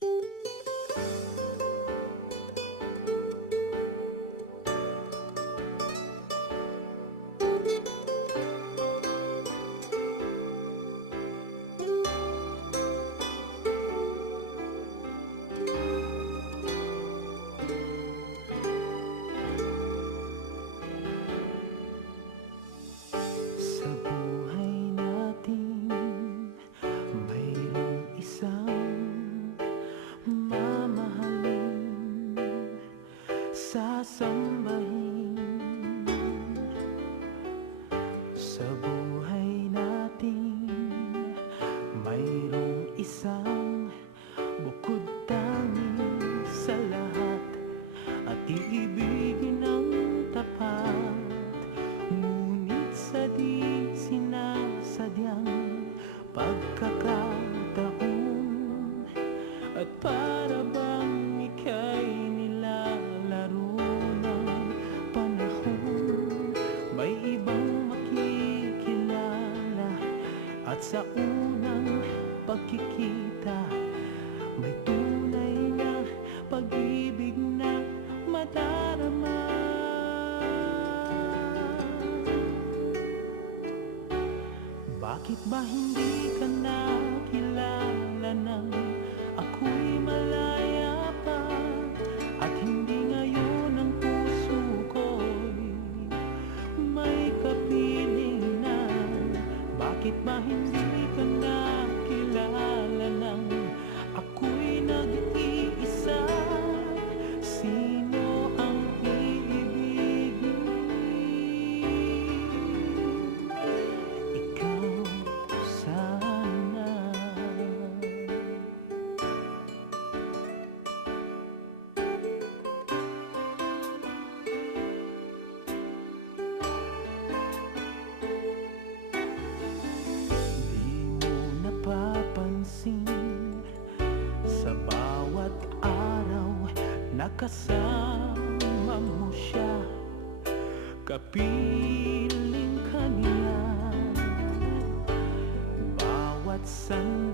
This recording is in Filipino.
Sa buhay natin, mayroong isang mamahalin, sasambahin. Sa buhay natin, mayroong isang bukod tangi sa lahat, at iibigin ng tapat. Ngunit sa di sinasadyang pagkakataon, at para bang ika'y nilalaro ng panahon, may ibang makikilala, at sa unang pagkikita, may tunay na pag-ibig na madarama. Bakit ba hindi ka nakilala nang ako'y malaya pa, at hindi ngayon ang puso ko'y may kapiling na? Bakit ba hindi ka nakilala nang ako'y nag-iisa? Sino ang iibigin? Ikaw sana. Di mo napapansin, sa bawat araw nakasama mo siya, kapiling ka niya. Bawat sandali